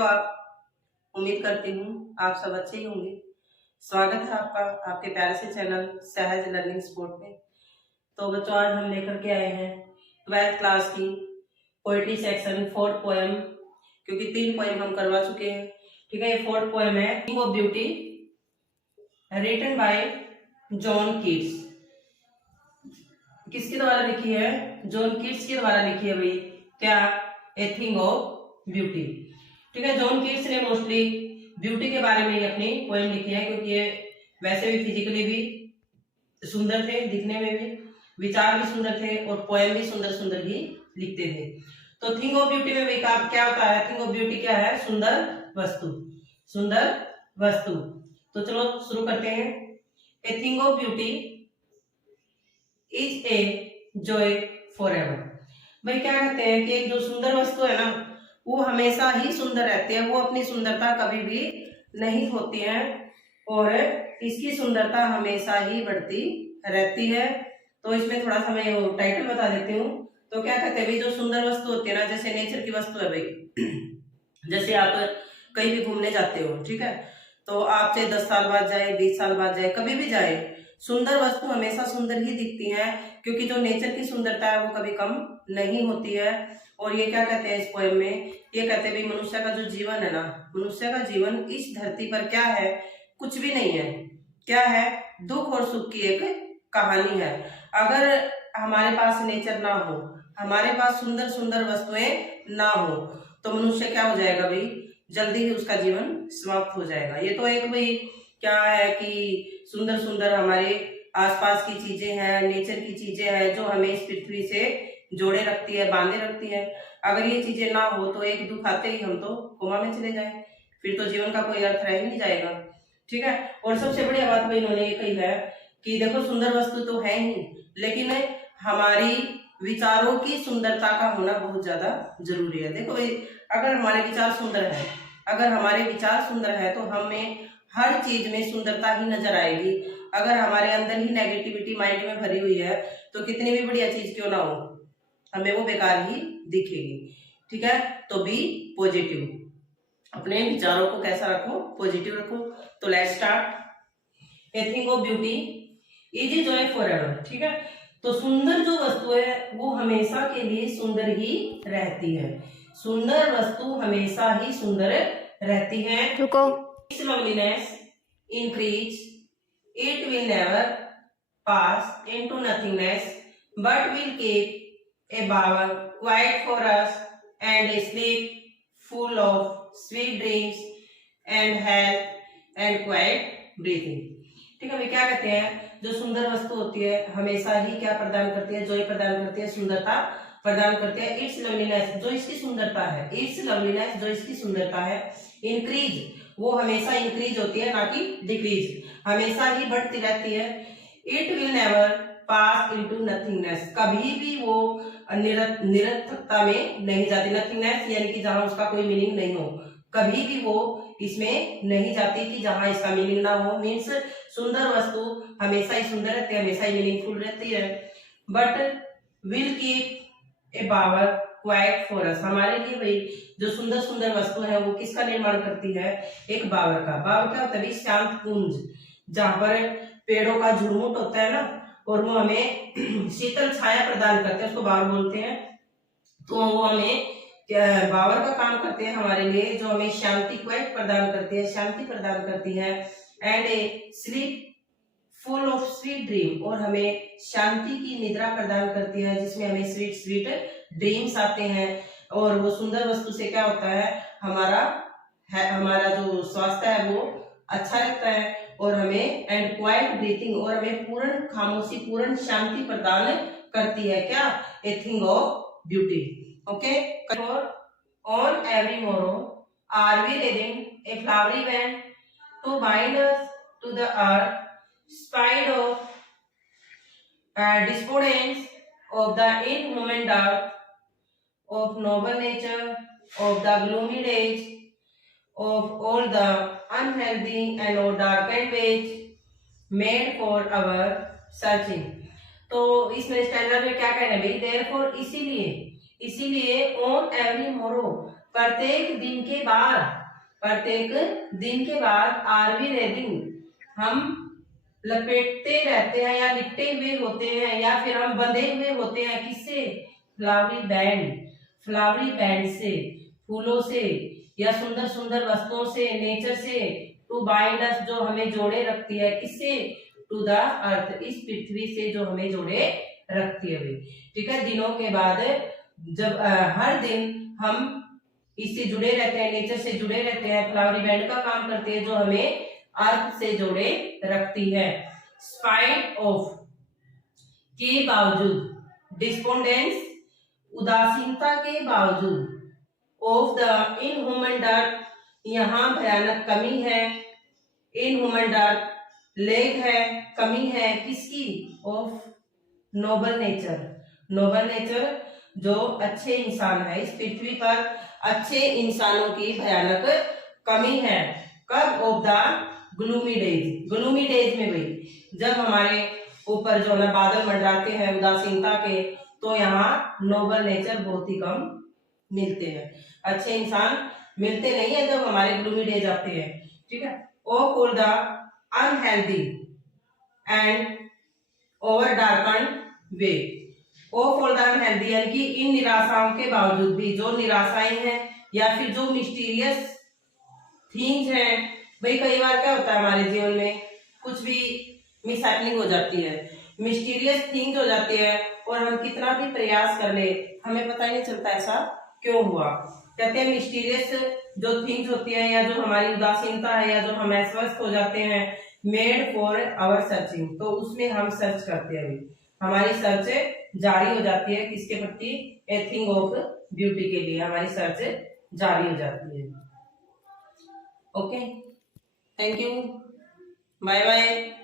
हो आप? उम्मीद करती हूँ आप सब अच्छे ही होंगे। स्वागत है आपका आपके प्यारे से चैनल सहज लर्निंग स्पोर्ट में। तो बच्चों, आज हम लेकर के आए हैं 12th क्लास की पोएट्री सेक्शन 4th पोएम, क्योंकि 3 पोएम हम करवा चुके हैं। ठीक है, ये 4th पोएम है king of beauty, written by John Keats. किसके द्वारा लिखी है? जॉन कीट्स के द्वारा लिखी है भाई। क्या? A thing of beauty. ठीक है, जॉन कीट्स ने मोस्टली ब्यूटी के बारे में ही अपनी पोएम लिखी है, क्योंकि ये वैसे भी फिजिकली भी सुंदर थे, दिखने में भी, विचार भी सुंदर थे और पोएम भी सुंदर सुंदर ही लिखते थे। तो थिंग ऑफ ब्यूटी में क्या होता है? थिंग ऑफ ब्यूटी क्या है? सुंदर वस्तु, सुंदर वस्तु। तो चलो शुरू करते हैं। ए thing of beauty is a joy for ever. भाई क्या कहते हैं कि जो सुंदर वस्तु है ना, वो हमेशा ही सुंदर रहती है, वो अपनी सुंदरता कभी भी नहीं होती है और इसकी सुंदरता हमेशा ही बढ़ती रहती है। तो इसमें थोड़ा सा मैं टाइटल बता देती हूँ। तो क्या कहते हैं भाई, जो सुंदर वस्तु होती है ना, जैसे नेचर की वस्तु है भाई। जैसे आप कहीं भी घूमने जाते हो, ठीक है, तो आप चाहे 10 साल बाद जाए, 20 साल बाद जाए, कभी भी जाए, सुंदर वस्तु हमेशा सुंदर ही दिखती है, क्योंकि जो नेचर की सुंदरता है वो कभी कम नहीं होती है। और ये क्या कहते हैं इस पोएम में? ये कहते हैं भाई, मनुष्य का जो जीवन है ना, मनुष्य का जीवन इस धरती पर क्या है? कुछ भी नहीं है। क्या है? दुख और सुख की एक कहानी है। अगर हमारे पास नेचर ना हो, हमारे पास सुंदर सुंदर वस्तुएं ना हो, तो मनुष्य क्या हो जाएगा भाई? जल्दी ही उसका जीवन समाप्त हो जाएगा। ये तो एक भाई क्या है कि सुंदर सुंदर हमारे आसपास की चीजें हैं, नेचर की चीजें हैं, जो हमें इस पृथ्वी से जोड़े रखती है, बांधे रखती है। अगर ये चीजें ना हो तो एक दुख आते ही हम तो कोमा में चले जाए, फिर तो जीवन का कोई अर्थ रह ही नहीं जाएगा। ठीक है, और सबसे बढ़िया बात भाई इन्होंने ये कही है कि देखो, सुंदर वस्तु तो है ही, लेकिन हमारी विचारों की सुंदरता का होना बहुत ज्यादा जरूरी है। देखो भाई, अगर हमारे विचार सुंदर है, अगर हमारे विचार सुंदर है तो हमें हर चीज में सुंदरता ही नजर आएगी। अगर हमारे अंदर ही नेगेटिविटी माइंड में भरी हुई है तो कितनी भी बढ़िया चीज क्यों ना हो, हमें वो बेकार ही दिखेगी। ठीक है, तो बी पॉजिटिव, अपने विचारों को कैसा रखो? पॉजिटिव रखो। तो let's start. A thing of beauty is a joy for ever. ठीक है, तो सुंदर जो वस्तु है वो हमेशा के लिए सुंदर ही रहती है। सुंदर वस्तु हमेशा ही सुंदर रहती है। रुको। its loneliness increase, it will never pass into nothingness, but will keep a bower quiet for us and a sleep full of sweet dreams and health and quiet breathing। ठीक है, वे क्या कहते हैं? जो सुंदर वस्तु होती है हमेशा ही क्या प्रदान करती है? जॉय प्रदान करती है, सुंदरता प्रदान करती है। इट्स लवलीनेस, जो इसकी सुंदरता है, इट्स लवलीनेस, जो इसकी सुंदरता है, इंक्रीज, वो हमेशा इंक्रीज होती है, ना कि डिक्रीज, हमेशा ही बढ़ती रहती है। It will never pass into nothingness, कभी भी वो निरर्थकता में नहीं जाती। नथिंगनेस यानी कि जहां उसका कोई मीनिंग नहीं हो, कभी भी वो इसमें नहीं जाती कि जहां इसका मीनिंग ना हो। मीन्स सुंदर वस्तु हमेशा ही सुंदर रहती है, हमेशा ही मीनिंगफुल रहती है। But will keep a bower quiet for us, हमारे लिए भाई जो सुंदर सुंदर वस्तु है वो किसका निर्माण करती है? एक बावर का। बावर क्या होता है? शांत कुंज, जहां पर पेड़ों का झुरमुट होता है ना, और वो हमें शीतल छाया प्रदान करते हैं, उसको बावर बोलते हैं। तो वो हमें बावर का काम करते हैं हमारे लिए, जो हमें शांति क्वाइट प्रदान करती है, शांति प्रदान करती है। And A sleep full of sweet dream, और हमें शांति की निद्रा प्रदान करती है, जिसमें हमें स्वीट स्वीट ड्रीम्स आते हैं। और वो सुंदर वस्तु से क्या होता है? हमारा जो स्वास्थ्य है वो अच्छा रहता है, और हमें एंड क्वाइट ब्रीथिंग, और हमें पूर्ण खामोशी, पूर्ण शांति प्रदान करती है। क्या? A thing of beauty. Okay, on every morrow are we reading a flowery band to bind us to the earth, spite of discordance of the inhuman dark, of noble nature, of the gloomy days, of all the unhealthy and all darkened ways made for our searching। तो इसमें standard में क्या कहना है भाई? Therefore, इसीलिए, इसीलिए on every मोरो, प्रत्येक दिन के बाद आर वी रेडिंग, हम लपेटते रहते हैं या लिपटे हुए होते हैं या फिर हम बंधे हुए होते हैं, किससे? फ्लावरी बैंड से, फूलों से या सुंदर सुंदर वस्तुओं से, नेचर से, टू बाइंड अस, जो हमें जोड़े रखती है, किससे? टू द अर्थ, इस पृथ्वी से जो हमें जोड़े रखती है भाई। ठीक है, दिनों के बाद जब हर दिन हम इससे जुड़े रहते हैं, नेचर से जुड़े रहते हैं, फ्लावरी बैंड का काम करते हैं जो हमें अर्थ से जोड़े रखती है। स्पाइट ऑफ, के बावजूद, डिस्पोंडेंस, उदासीनता के बावजूद, ऑफ द इनह्यूमन डर्ट, यहाँ भयानक कमी है, इनह्यूमन डर्ट लेग है, कमी है, किसकी? ऑफ नोबल नेचर, जो अच्छे इंसान है, इस पृथ्वी पर अच्छे इंसानों की भयानक कमी है। कब? ऑफ द ग्लूमी डेज में भाई, जब हमारे ऊपर जो है बादल मंडराते हैं उदासीनता के, तो यहाँ नोबल नेचर बहुत ही कम मिलते हैं, अच्छे इंसान मिलते नहीं है जब हमारे ग्लूमी डेज आते हैं। ठीक है, oh for the unhealthy and over darken way, oh for the unhealthy, यानी कि इन निराशाओं के बावजूद भी, जो निराशाएं हैं या फिर जो मिस्टीरियस थिंग्स हैं भाई, कई बार क्या होता है हमारे जीवन में कुछ भी मिसहैपनिंग हो जाती है, मिस्टीरियस थिंग्स हो जाती है, और हम कितना भी प्रयास कर ले हमें पता ही नहीं चलता ऐसा क्यों हुआ। कहते हैं मिस्टीरियस जो थिंग्स होती है या जो हमारी उदासीनता है या जो हम अस्वस्थ हो जाते हैं, मेड फॉर आवर सर्चिंग, तो उसमें हम सर्च करते हैं, हमारी सर्च जारी हो जाती है, किसके प्रति? ए थिंग ऑफ ब्यूटी के लिए हमारी सर्च जारी हो जाती है। Okay, thank you, bye bye.